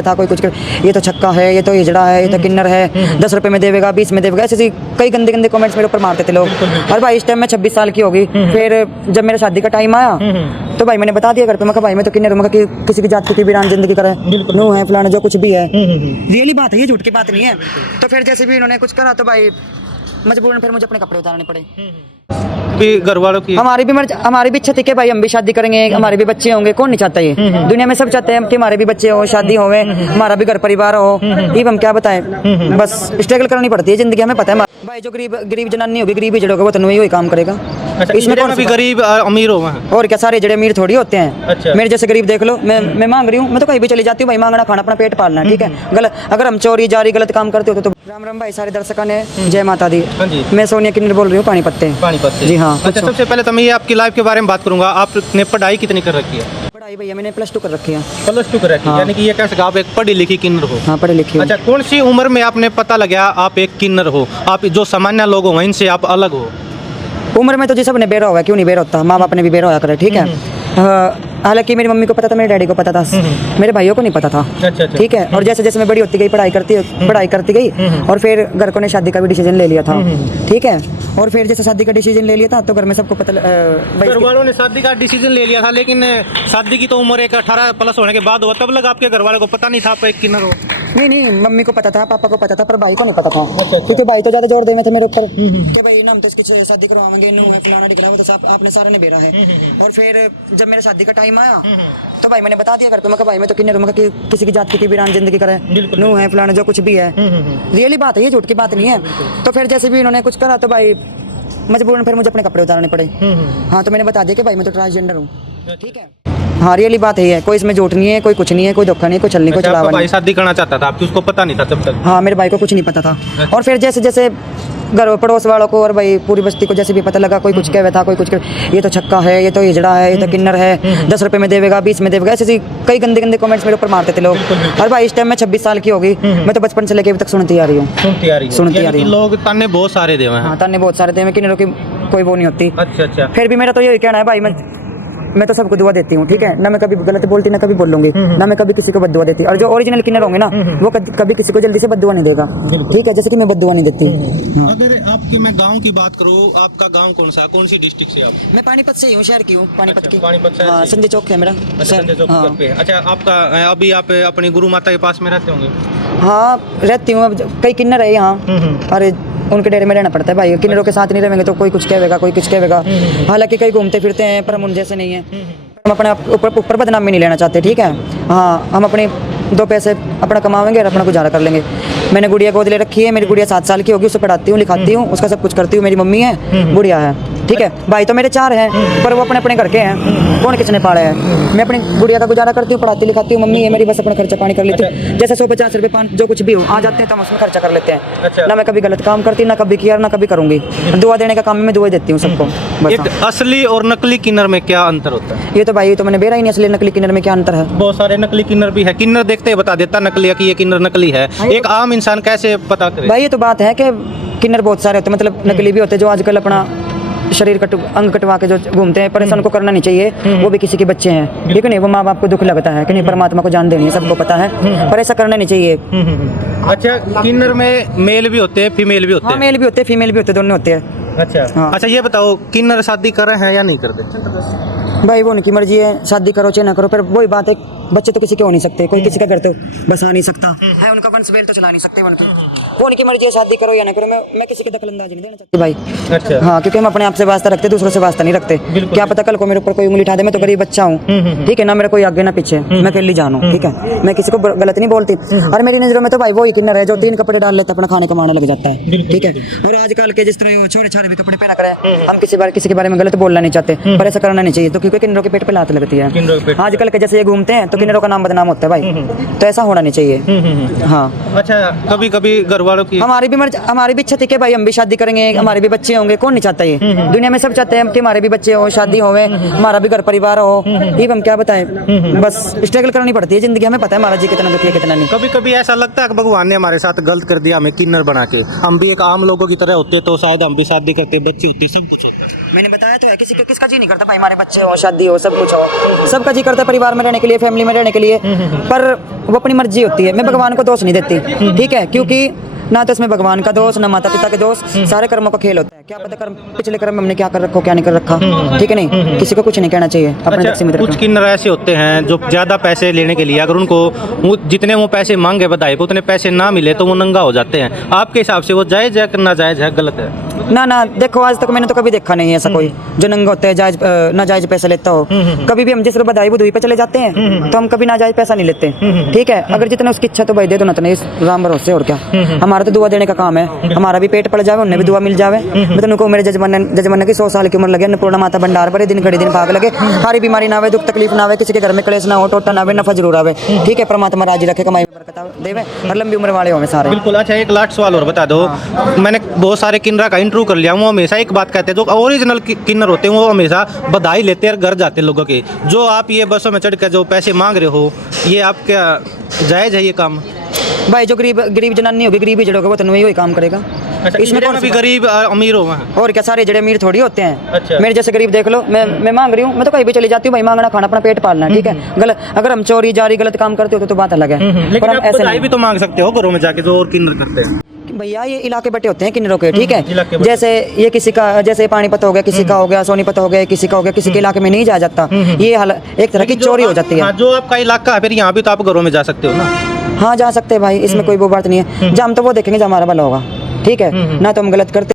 था कोई कुछ कर, ये तो छक्का है, ये तो हिजड़ा है, ये तो किन्नर है, 10 रुपए में देगा, 20 में देगा, ऐसे कई गंदे गंदे कमेंट्स मेरे ऊपर मारते थे लोग। और भाई इस टाइम मैं 26 साल की होगी। फिर जब मेरे शादी का टाइम आया तो भाई मैंने बता दिया घर पे, मैं कहा भाई मैं तो किन्नर हूं, कि किसी की जात की वीरान जिंदगी करे, नू है फलाना जो कुछ भी है, रियली बात है, ये झूठ की बात नहीं है। तो फिर जैसे भी इन्होंने कुछ करा तो भाई मजबूरन फिर मुझे अपने कपड़े उतारने पड़े। भी घर वालों की हमारी भी इच्छा थी कि भाई हम भी शादी करेंगे, हमारे भी बच्चे होंगे, कौन नहीं चाहता ये, दुनिया में सब चाहते हैं कि हमारे भी बच्चे हो, शादी होवे, हमारा भी घर परिवार हो। ये हम क्या बताएं, बस स्ट्रगल करनी पड़ती है जिंदगी, हमें पता है भाई जो गरीब जनानी होगी, गरीब हिजड़ होगा, वो तो वही काम करेगा। अच्छा, इसमें कौन भी गरीब अमीर हो वहाँ? और क्या, सारे जड़े अमीर थोड़ी होते हैं। अच्छा। मेरे जैसे गरीब देख लो, मैं मांग रही हूँ, मैं तो कहीं भी चली जाती हूँ भाई, मांगना खाना अपना पेट पालना, ठीक है। गलत अगर हम चोरी जारी गलत काम करते होते तो। राम राम भाई सारे दर्शकों ने, जय माता दी। हाँ जी। मैं सोनिया किन्नर बोल रही हूँ, पानीपत से। जी हाँ। अच्छा, सबसे पहले तो मैं ये आपकी लाइफ के बारे में बात करूंगा। आपने पढ़ाई कितनी कर रखी है? पढ़ाई भैया मैंने +2 कर रखी है। +2 कर रखी है, यानी कि ये कह सकते आप एक पढ़ी लिखी किन्नर हो। हाँ, पढ़ी लिखी। अच्छा, कौन सी उम्र में आपने पता लगा आप एक किन्नर हो, आप जो सामान्य लोग हो इनसे आप अलग हो? उम्र में तो जी सबने बेरा हुआ है, क्यों नहीं बेरा होता, माँ बाप ने भी बेरा होया करे, ठीक है। हालांकि मेरी मम्मी को पता था, मेरे डैडी को पता था, मेरे भाइयों को नहीं पता था। अच्छा। ठीक है। और जैसे जैसे मैं बड़ी होती गई, पढ़ाई करती गई, और फिर घर को ने शादी का भी डिसीजन ले लिया था, ठीक है। और फिर जैसे शादी का डिसीजन ले लिया था तो घर में सबको पता, घर वालों ने शादी का डिसीजन ले लिया था, लेकिन शादी की तो उम्र एक 18+ होने के बाद हुआ, तब लगा आपके घर वालों को पता नहीं था आप एक किन्नर हो? नहीं, मम्मी को पता था, पापा को पता था, पर भाई को नहीं पता था। क्योंकि भाई तो ज्यादा जोर दे रहे थे मेरे ऊपर कि भाई ना हम तो इसकी शादी करवाएंगे, नू है फलाना ढिकला, तो आपने सारे ने बेरा है। और फिर जब मेरे शादी का टाइम आया तो भाई मैंने बता दिया घर पे, मैं भाई मैं तो किन्नर हूं, कि किसी की जात की वीरान जिंदगी करे, नू है फलाना जो कुछ भी है, रियली बात है, ये झूठ की बात नहीं है। तो फिर जैसे भी इन्होंने कुछ करा तो भाई मजबूरन फिर मुझे अपने कपड़े उतारने पड़े। हाँ, तो मैंने बता दिया कि भाई मैं तो ट्रांसजेंडर हूँ, ठीक है। हाँ, रियली बात है, कोई इसमें झूठ नहीं है, कोई कुछ नहीं है, कोई धोखा नहीं, कोई छल नहीं, कोई चलावा नहीं। भाई शादी करना चाहता था, आपको उसको पता नहीं था तब तक? हाँ, मेरे भाई को कुछ नहीं पता था। और फिर जैसे जैसे घर पड़ोस वालों को और भाई पूरी बस्ती को जैसे भी पता लगा, कोई कुछ कह था, कोई कुछ कर, ये तो छक्का है, ये तो हिजड़ा है, ये तो किन्नर है, 10 रुपए में देगा, 20 में देगा, ऐसे कई गंदे गंदे कमेंट्स मेरे ऊपर मारते थे लोग। और भाई इस टाइम मैं 26 साल की होगी, मैं तो बचपन से लेके अभी तक सुनती आ रही हूँ। लोग ताने बहुत सारे दे। हाँ, ताने बहुत सारे थे, मैं किन्नरों की कोई वो नहीं होती। अच्छा। फिर भी मेरा तो यही कहना है भाई, मैं तो सबको दुआ देती हूँ, ठीक है ना, मैं कभी गलत बोलती ना कभी बोलूंगी, ना मैं कभी किसी को बद्दुआ देती। और जो ओरिजिनल किन्नर होंगे ना, वो कभी किसी को जल्दी से बद्दुआ नहीं देगा, ठीक है, जैसे कि मैं बद्दुआ नहीं देती। अगर आपकी मैं गांव की बात करूँ, आपका गांव कौन सा, कौन सी डिस्ट्रिक्ट से आप? मैं पानीपत से ही हूँ, शहर की हूँ, पानीपत की। पानीपत से? हाँ, संजय चौक है मेरा। अच्छा, आपका अभी आप अपनी गुरु माता के पास में रहते होंगे? हाँ, रहती हूँ। कई किन्नर है यहाँ, और उनके डेरे में रहना पड़ता है भाई, किन्नरों के साथ नहीं रहेंगे तो कोई कुछ कहेगा, कोई कुछ कहेगा। हालांकि कई घूमते फिरते हैं, पर हम उन जैसे नहीं है। हम अपने ऊपर बदनामी नहीं लेना चाहते, ठीक है। हाँ, हम अपने 2 पैसे अपना कमाएंगे और अपना गुजारा कर लेंगे। मैंने गुड़िया गोद ले रखी है, मेरी गुड़िया 7 साल की होगी, उसे पढ़ाती हूँ, लिखाती हूँ, उसका सब कुछ करती हूँ। मेरी मम्मी है, गुड़िया है, ठीक है। भाई तो मेरे 4 हैं, पर वो अपने अपने घर के हैं, कौन किसने पाले हैं। मैं अपनी गुड़िया का गुजारा करती हूँ, पढ़ाती लिखाती हूँ, मम्मी है मेरी, बस अपना खर्चा पानी कर लेती हूँ। जैसे 150 रुपये 5 जो कुछ भी हो आ जाते हैं तो हम उसमें खर्चा कर लेते हैं। ना मैं कभी गलत काम करती, ना कभी किया, ना कभी करूँगी। दुआ देने का काम मैं दुआ देती हूँ सबको, बस। एक असली और नकली किन्नर में क्या अंतर होता है? ये तो भाई, ये तो मैंने बेरा ही नहीं, असली नकली किन्नर में क्या अंतर है। बहुत सारे नकली किन्नर भी है, किन्नर देखते ही बता देता नकली है कि ये किन्नर नकली है। एक आम इंसान कैसे पता करे? भाई ये तो बात है कि किन्नर बहुत सारे होते हैं, मतलब नकली भी होते हैं, जो आजकल अपना शरीर अंग कटवा के जो घूमते हैं, पर ऐसा उनको करना नहीं चाहिए। वो भी किसी के बच्चे हैं, ठीक है नहीं, वो माँ बाप को दुख लगता है कि नहीं, परमात्मा को जान देनी है, सबको पता है, पर ऐसा करना नहीं चाहिए। अच्छा, किन्नर में मेल भी होते हैं, फीमेल भी होते हैं? हाँ, मेल भी होते हैं, फीमेल भी होते हैं, दोनों होते हैं। अच्छा। हाँ। अच्छा, ये बताओ किन्नर शादी कर रहे हैं या नहीं करते? भाई वो उनकी मर्जी है, शादी करो चाहे ना करो, पर वही बात है, बच्चे तो किसी के हो नहीं सकते, कोई किसी का घर तो बसा नहीं सकता है, उनका वंश बेल तो चला नहीं सकते उनकी। वो उनकी मर्जी है, शादी करो या ना करो, मैं किसी की दखलंदाजी नहीं देना चाहती भाई। अच्छा। हाँ, क्योंकि हम अपने आप से वास्ता रखते, दूसरों से वास्ता नहीं रखते। क्या पता कल को मेरे ऊपर कोई उंगली उठा दे, मैं तो गरीब बच्चा हूँ, ठीक है ना, मेरा कोई आगे ना पीछे, मैं अकेली जानू, ठीक है, मैं किसी को गलत नहीं बोलती। और मेरी नजरों में तो भाई वो ही किन्नर है जो 3 कपड़े डाल लेता, अपना खाने कमाने लग जाता है, ठीक है। और आजकल के जिस तरह छोटे छोटे भी कपड़े पहना करे, हम किसी के बारे में गलत बोलना नहीं चाहते, पर ऐसा करना नहीं चाहिए, तो क्योंकि किन्नरों के पेट पे लात लगती है। आजकल के जैसे ये घूमते हैं तो किन्नरों का नाम बदनाम होता है भाई, तो ऐसा होना नहीं चाहिए। हाँ। अच्छा, कभी कभी घर वालों की हमारी भी इच्छा थी कि भाई हम भी शादी करेंगे, हमारे भी बच्चे होंगे, कौन नहीं चाहता ये, दुनिया में सब चाहते हैं कि हमारे भी बच्चे हो, शादी होवे, हमारा भी घर परिवार हो। ये हम क्या बताएं, बस स्ट्रगल करनी पड़ती है जिंदगी, हमें पता है हमारा जी कितना दुखी है कितना नहीं। कभी कभी ऐसा लगता है कि भगवान ने हमारे साथ गलत कर दिया, हमें किन्नर बना के, हम भी एक आम लोगों की तरह होते तो शायद हम भी शादी करते, बच्ची होती, सब कुछ होता। मैंने बताया तो है, किसी का किसका जी नहीं करता भाई, हमारे बच्चे हो, शादी हो, सब कुछ हो, सबका जी करता है परिवार में रहने के लिए, फैमिली में रहने के लिए, पर वो अपनी मर्जी होती है। मैं भगवान को दोष नहीं देती, ठीक है, क्योंकि ना तो इसमें भगवान का दोष, ना माता पिता के दोष, सारे कर्मों का खेल होता है। क्या पता कर्म, पिछले कर्म में हमने क्या कर रखा क्या नहीं कर रखा, ठीक है नहीं, किसी को कुछ नहीं कहना चाहिए, अपने तक सीमित कुछ रखना। किन्नर ऐसे होते हैं जो ज़्यादा पैसे लेने के लिए, अगर उनको जितने वो पैसे मांगे बधाई पे उतने पैसे ना मिले तो वो नंगा हो जाते हैं। आपके हिसाब से वो जायज़ है कि नाजायज़ है, गलत है? ना ना, देखो आज तक मैंने तो कभी देखा नहीं है ऐसा कोई जो नंगा होता है, जायज नाजायज पैसा लेता हो। कभी भी हम जिस बधाई बुधाई पे चले जाते हैं तो हम कभी नाजायज पैसा नहीं लेते, ठीक है। अगर जितना उसकी इच्छा तो भाई दे दो ना, तो नहीं, राम भरोसे, और क्या। हमारा तो दुआ देने का काम है, हमारा भी पेट पड़ जावे, उन्हें भी दुआ मिल जावे। मैं तो मेरे जजमान की 100 साल की उम्र लगे, अन्नपूर्णा माता भंडार भरे, दिन घड़ी दिन भाग लगे, सारी बीमारी ना आवे, दुख तकलीफ ना आवे, किसी के घर में कलेश ना हो, टोटा ना आवे, नफा जरूर आवे, ठीक है। परमात्मा राजी रखे, कमाई में बरकत देवे और लंबी उम्र वाले होवे सारे। बिल्कुल। अच्छा, एक लास्ट सवाल और बता दो। मैंने बहुत सारे किन्नर का इंटरव्यू कर लिया, वो हमेशा एक बात कहते हैं, जो ओरिजिनल किन्नर होते हैं वो हमेशा बधाई लेते हैं और घर जाते हैं लोगों के। जो आप ये बसों में चढ़ कर जो पैसे मांग रहे हो, ये आप क्या जायज़ है ये काम? भाई जो गरीब जनानी होगी, गरीब ही जड़ोगे, वो तो वही वही काम करेगा। इसमें कौन भी गरीब अमीर हो वहाँ? और क्या, सारे जड़े अमीर थोड़ी होते हैं। अच्छा। मेरे जैसे गरीब देख लो, मैं मांग रही हूँ, मैं तो कहीं भी चली जाती हूँ भाई, मांगना खाना, अपना पेट पालना, ठीक है। गलत अगर हम चोरी जारी गलत काम करते हो तो बात अलग है, लेकिन पर हम आप ऐसे बधाई नहीं। भी तो मांग सकते हो घरों में जाके, जो और किन्नर करते हैं। भैया ये इलाके बटे होते हैं किन्नरों के, ठीक इलाके है। बटे। जैसे ये किसी का, जैसे पानीपत हो गया, किसी का हो गया, सोनीपत हो गया, किसी का हो गया, किसी के इलाके में नहीं जाया जाता, ये एक तरह की चोरी हो जाती है। हाँ, जो आपका इलाका है, फिर यहाँ भी तो आप घरों में जा सकते हो ना? हाँ जा सकते हैं भाई, इसमें कोई वो बात नहीं है। जब हम तो वो देखेंगे जब हमारा भला होगा, ठीक है, ना तो हम गलत करते